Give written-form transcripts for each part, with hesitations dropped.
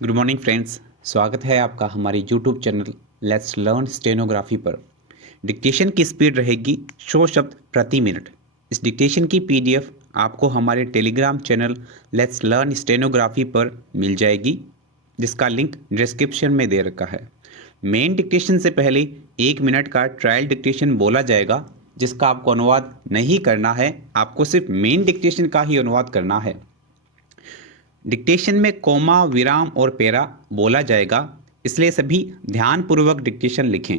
Good morning friends, स्वागत है आपका हमारे YouTube channel let's learn stenography पर। डिक्टेशन की स्पीड रहेगी 100 शब्द प्रति मिनट। इस डिक्टेशन की पीडीएफ आपको हमारे Telegram channel let's learn stenography पर मिल जाएगी, जिसका लिंक डिस्क्रिप्शन में दे रखा है। मेन डिक्टेशन से पहले 1 मिनट का ट्रायल डिक्टेशन बोला जाएगा, जिसका आपको अनुवाद नहीं करना है, आपको सिर्फ मेन डिक्टेशन का ही अनुवाद करना है। डिक्टेशन में कोमा, विराम और पैरा बोला जाएगा, इसलिए सभी ध्यानपूर्वक डिक्टेशन लिखें।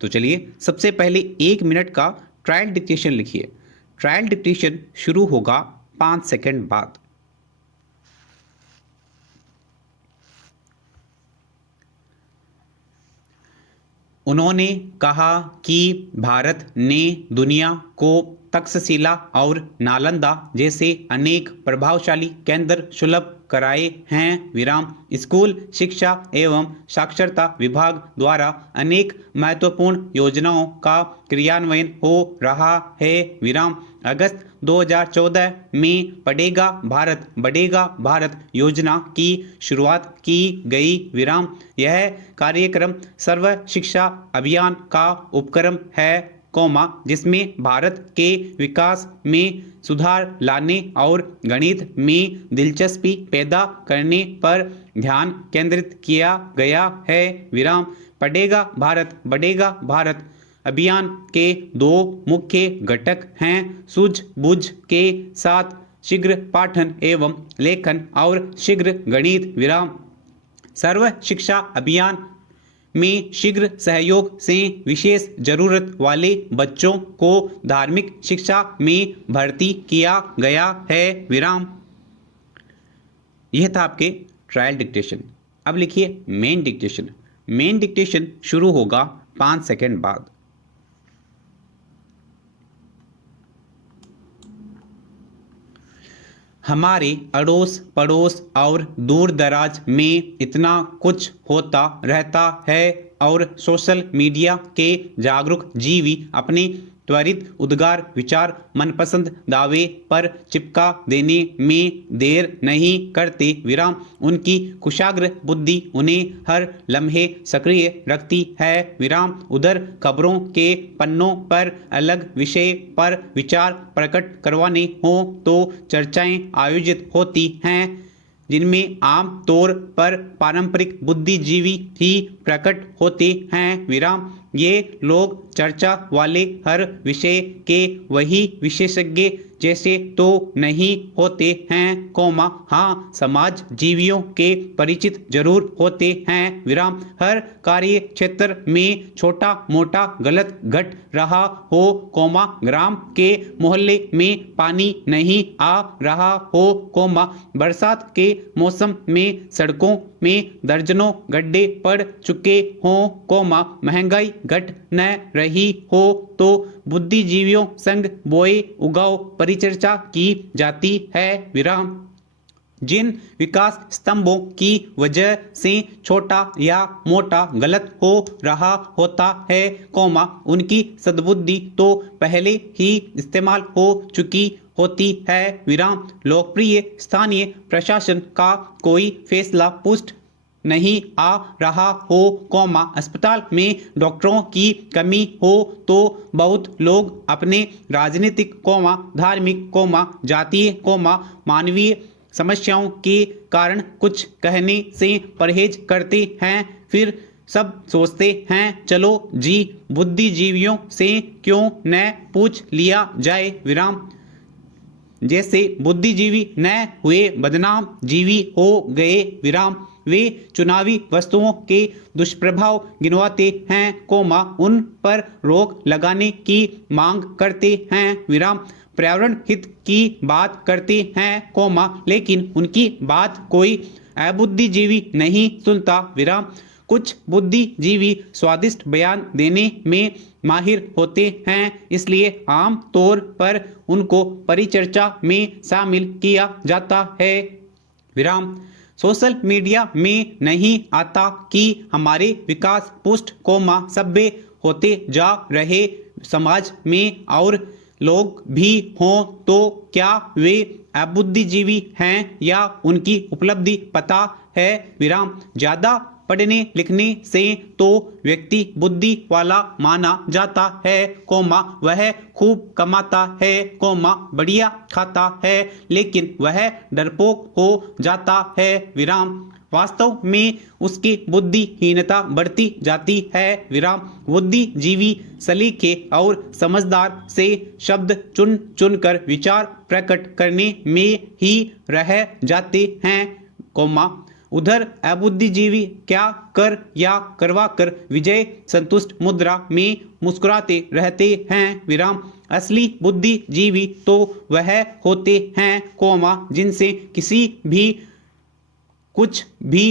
तो चलिए सबसे पहले 1 मिनट का ट्रायल डिक्टेशन लिखिए। ट्रायल डिक्टेशन शुरू होगा 5 सेकंड बाद। उन्होंने कहा कि भारत ने दुनिया को तक्षशिला और नालंदा जैसे अनेक प्रभावशाली केंद्र सुलभ कराए हैं। विराम। स्कूल शिक्षा एवं साक्षरता विभाग द्वारा अनेक महत्वपूर्ण योजनाओं का क्रियान्वयन हो रहा है। विराम। अगस्त 2014 में पढ़ेगा भारत बढ़ेगा भारत योजना की शुरुआत की गई। विराम। यह कार्यक्रम सर्व शिक्षा अभियान का उपक्रम है, जिसमें भारत के विकास में सुधार लाने और गणित में दिलचस्पी पैदा करने पर ध्यान केंद्रित किया गया है। विराम। पढ़ेगा भारत बढ़ेगा भारत अभियान के 2 मुख्य घटक हैं, सूझबूझ के साथ शीघ्र पाठन एवं लेखन और शीघ्र गणित। विराम। सर्व शिक्षा अभियान में शीघ्र सहयोग से विशेष जरूरत वाले बच्चों को धार्मिक शिक्षा में भर्ती किया गया है। विराम। यह था आपके ट्रायल डिक्टेशन। अब लिखिए मेन डिक्टेशन। मेन डिक्टेशन शुरू होगा 5 सेकंड बाद। हमारे अड़ोस पड़ोस और दूर दराज में इतना कुछ होता रहता है और सोशल मीडिया के जागरूक जीवी अपने त्वरित उद्गार विचार मनपसंद दावे पर चिपका देने में देर नहीं करते। विराम। उनकी कुशाग्र बुद्धि उन्हें हर लम्हे सक्रिय रखती है। विराम। उधर खबरों के पन्नों पर अलग विषय पर विचार प्रकट करवाने हो तो चर्चाएं आयोजित होती हैं, जिनमें आम तौर पर पारंपरिक बुद्धिजीवी ही प्रकट होते हैं। विराम। ये लोग चर्चा वाले हर विषय के वही विशेषज्ञ जैसे तो नहीं होते हैं, हाँ समाज जीवियों के परिचित जरूर होते हैं। विराम। हर कार्य क्षेत्र में छोटा मोटा गलत घट रहा हो, ग्राम के मोहल्ले में पानी नहीं आ रहा हो, बरसात के मौसम में सड़कों में दर्जनों गड्ढे पड़ चुके हों, महंगाई घट न रही हो तो बुद्धिजीवियों संग बोए उगाओ परिचर्चा की जाती है। विराम। जिन विकास स्तंभों की वजह से छोटा या मोटा गलत हो रहा होता है, उनकी सद्बुद्धि तो पहले ही इस्तेमाल हो चुकी होती है। विराम। लोकप्रिय स्थानीय प्रशासन का कोई फैसला पुष्ट नहीं आ रहा हो, अस्पताल में डॉक्टरों की कमी हो तो बहुत लोग अपने राजनीतिक धार्मिक जातीय मानवीय समस्याओं के कारण कुछ कहने से परहेज करते हैं। फिर सब सोचते हैं चलो जी बुद्धिजीवियों से क्यों न पूछ लिया जाए। विराम। जैसे बुद्धिजीवी न हुए बदनाम जीवी हो गए। विराम। वे चुनावी वस्तुओं के दुष्प्रभाव गिनवाते हैं, उन पर रोक लगाने की मांग करते हैं। विराम। पर्यावरण हित की बात करते हैं, लेकिन उनकी बात कोई अबुद्धिजीवी नहीं सुनता। विराम। कुछ बुद्धिजीवी स्वादिष्ट बयान देने में माहिर होते हैं, इसलिए आम तौर पर उनको परिचर्चा में शामिल किया जाता है। विराम। सोशल मीडिया में नहीं आता कि हमारे विकास पुष्ट सभ्य होते जा रहे समाज में और लोग भी हों तो क्या वे अबुद्धिजीवी हैं या उनकी उपलब्धि पता है विराम। ज्यादा पढ़ने लिखने से तो व्यक्ति बुद्धि वाला माना जाता है कोमा वह खूब कमाता है कोमा बढ़िया खाता है लेकिन वह डरपोक हो जाता है विराम। वास्तव में उसकी बुद्धिहीनता बढ़ती जाती है विराम। बुद्धिजीवी सलीके और समझदार से शब्द चुन चुनकर विचार प्रकट करने में ही रह जाते हैं कोमा। उधर अबुद्धिजीवी क्या कर या करवा कर विजय संतुष्ट मुद्रा में मुस्कुराते रहते हैं विराम। असली बुद्धिजीवी तो वह होते हैं कोमा जिनसे किसी भी कुछ भी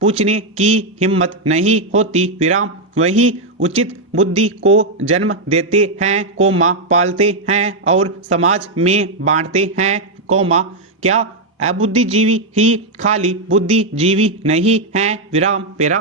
पूछने की हिम्मत नहीं होती विराम। वही उचित बुद्धि को जन्म देते हैं कोमा पालते हैं और समाज में बांटते हैं कोमा। क्या अबुद्धिजीवी ही खाली बुद्धिजीवी नहीं हैं विराम पेरा।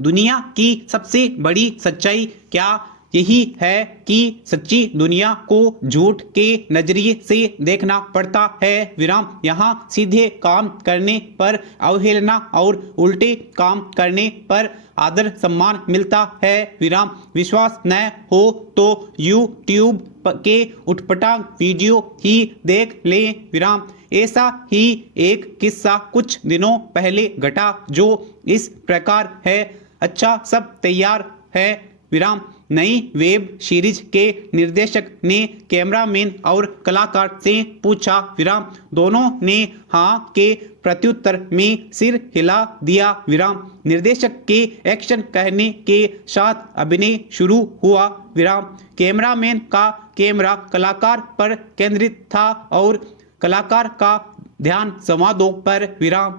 दुनिया की सबसे बड़ी सच्चाई क्या यही है कि सच्ची दुनिया को झूठ के नजरिए से देखना पड़ता है विराम। यहाँ सीधे काम करने पर अवहेलना और उल्टे काम करने पर आदर सम्मान मिलता है विराम। विश्वास न हो तो यूट्यूब के उठपटांग वीडियो ही देख लें विराम। ऐसा ही एक किस्सा कुछ दिनों पहले घटा जो इस प्रकार है। अच्छा सब तैयार है विराम। नई वेब सीरीज के निर्देशक ने कैमरामैन और कलाकार से पूछा विराम। दोनों ने हाँ के प्रत्युत्तर में सिर हिला दिया विराम। निर्देशक के एक्शन कहने के साथ अभिनय शुरू हुआ विराम। कैमरामैन का कैमरा कलाकार पर केंद्रित था और कलाकार का ध्यान संवादों पर विराम।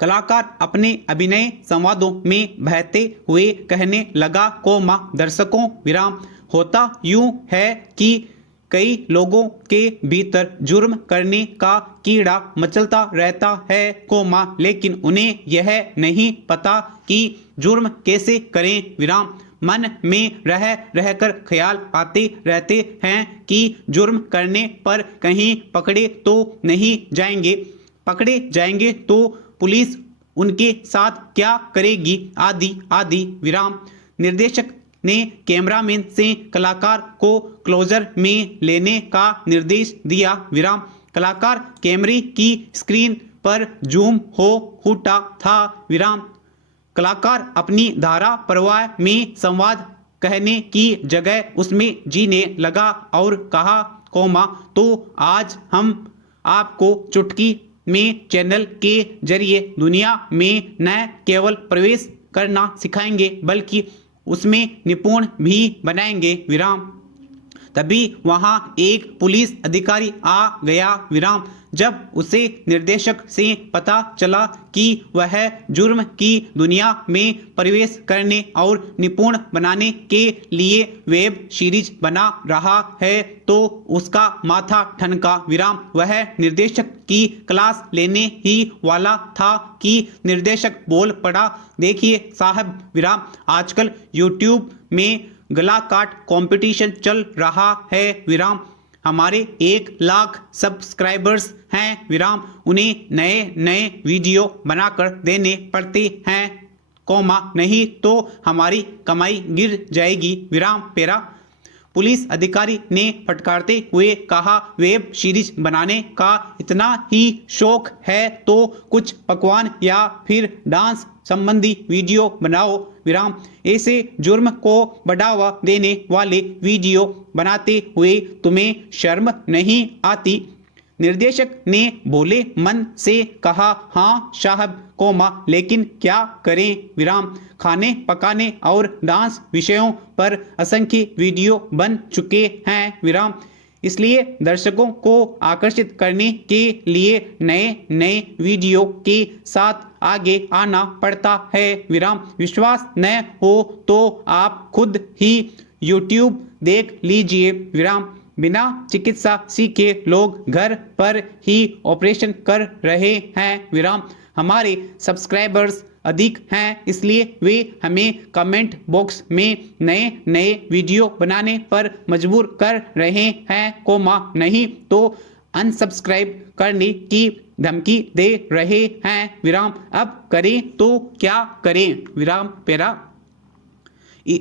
कलाकार अपने अभिनय संवादों में बहते हुए कहने लगा कोमा दर्शकों विराम। होता यूं है कि कई लोगों के भीतर जुर्म करने का कीड़ा मचलता रहता है कोमा लेकिन उन्हें यह नहीं पता कि जुर्म कैसे करें विराम। मन में रह रहकर ख्याल आते रहते हैं कि जुर्म करने पर कहीं पकड़े तो नहीं जाएंगे, पकड़े जाएंगे तो पुलिस उनके साथ क्या करेगी आदि आदि विराम। निर्देशक ने कैमरामैन से कलाकार को क्लोजर में लेने का निर्देश दिया विराम। कलाकार कैमरे की स्क्रीन पर जूम हो उठा था विराम। कलाकार अपनी धारा प्रवाह में संवाद कहने की जगह उसमें जीने लगा और कहा कोमा तो आज हम आपको चुटकी में चैनल के जरिए दुनिया में न केवल प्रवेश करना सिखाएंगे बल्कि उसमें निपुण भी बनाएंगे विराम। तभी वहां एक पुलिस अधिकारी आ गया विराम। जब उसे निर्देशक से पता चला कि वह जुर्म की दुनिया में प्रवेश करने और निपुण बनाने के लिए वेब सीरीज बना रहा है तो उसका माथा ठनका विराम। वह निर्देशक की क्लास लेने ही वाला था कि निर्देशक बोल पड़ा देखिए साहब विराम आजकल यूट्यूब में गला काट कंपटीशन चल रहा है विराम। हमारे 1 लाख सब्सक्राइबर्स हैं विराम। उन्हें नए नए वीडियो बनाकर देने पड़ते हैं कोमा नहीं तो हमारी कमाई गिर जाएगी विराम पेरा। पुलिस अधिकारी ने फटकारते हुए कहा वेब सीरीज बनाने का इतना ही शौक है तो कुछ पकवान या फिर डांस संबंधी वीडियो बनाओ विराम। ऐसे जुर्म को बढ़ावा देने वाले वीडियो बनाते हुए तुम्हें शर्म नहीं आती। निर्देशक ने भोले मन से कहा हाँ साहब कोमा लेकिन क्या करें विराम। खाने पकाने और डांस विषयों पर असंख्य वीडियो बन चुके हैं विराम। इसलिए दर्शकों को आकर्षित करने के लिए नए नए वीडियो के साथ आगे आना पड़ता है विराम। विश्वास न हो तो आप खुद ही YouTube देख लीजिए विराम। बिना चिकित्सा सीखे लोग घर पर ही ऑपरेशन कर रहे हैं विराम। हमारे सब्सक्राइबर्स अधिक हैं, इसलिए वे हमें कमेंट बॉक्स में नए नए वीडियो बनाने पर मजबूर कर रहे हैं कोमा, नहीं तो अनसब्सक्राइब करने की धमकी दे रहे हैं विराम। अब करें तो क्या करें विराम पेरा।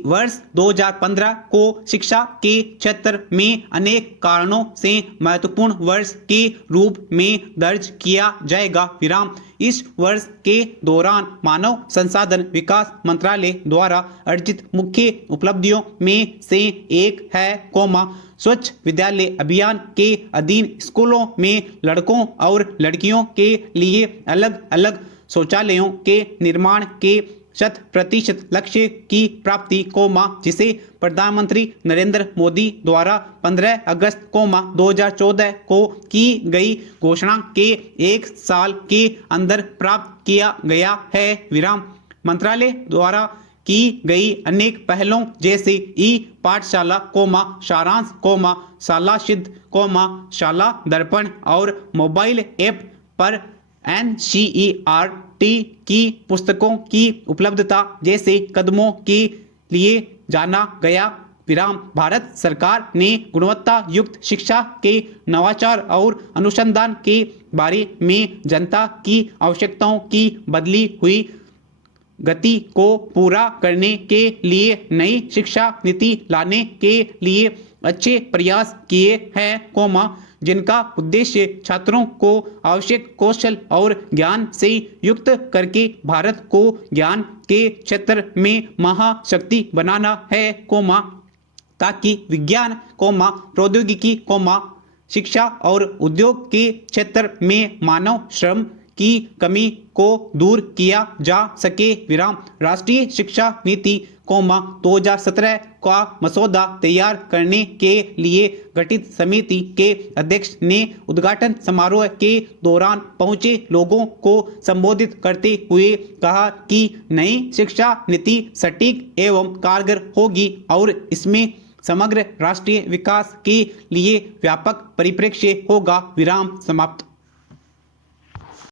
वर्ष 2015 को शिक्षा के क्षेत्र में अनेक कारणों से महत्वपूर्ण वर्ष के रूप में दर्ज किया जाएगा विराम। इस वर्ष के दौरान मानव संसाधन विकास मंत्रालय द्वारा अर्जित मुख्य उपलब्धियों में से एक है कोमा स्वच्छ विद्यालय अभियान के अधीन स्कूलों में लड़कों और लड़कियों के लिए अलग अलग शौचालयों के निर्माण के 100% लक्ष्य की प्राप्ति कोमा, जिसे प्रधानमंत्री नरेंद्र मोदी द्वारा 15 अगस्त 2014 को की गई घोषणा के एक साल के अंदर प्राप्त किया गया है विराम। मंत्रालय द्वारा की गई अनेक पहलों जैसे ई पाठशाला कोमा सारांश कोमा शाला सिद्ध कोमा शाला दर्पण और मोबाइल ऐप पर NCERT की पुस्तकों की उपलब्धता जैसे कदमों के लिए जाना गया विराम। भारत सरकार ने गुणवत्ता युक्त शिक्षा के नवाचार और अनुसंधान के बारे में जनता की आवश्यकताओं की बदली हुई गति को पूरा करने के लिए नई शिक्षा नीति लाने के लिए अच्छे प्रयास किए हैं कोमा, जिनका उद्देश्य छात्रों को आवश्यक कौशल और ज्ञान से युक्त करके भारत को ज्ञान के क्षेत्र में महाशक्ति बनाना है कोमा, ताकि विज्ञान कोमा प्रौद्योगिकी कोमा शिक्षा और उद्योग के क्षेत्र में मानव श्रम की कमी को दूर किया जा सके विराम। राष्ट्रीय शिक्षा नीति कोमा 2017 का मसौदा तैयार करने के लिए गठित समिति के अध्यक्ष ने उद्घाटन समारोह के दौरान पहुंचे लोगों को संबोधित करते हुए कहा कि नई शिक्षा नीति सटीक एवं कारगर होगी और इसमें समग्र राष्ट्रीय विकास के लिए व्यापक परिप्रेक्ष्य होगा विराम। समाप्त।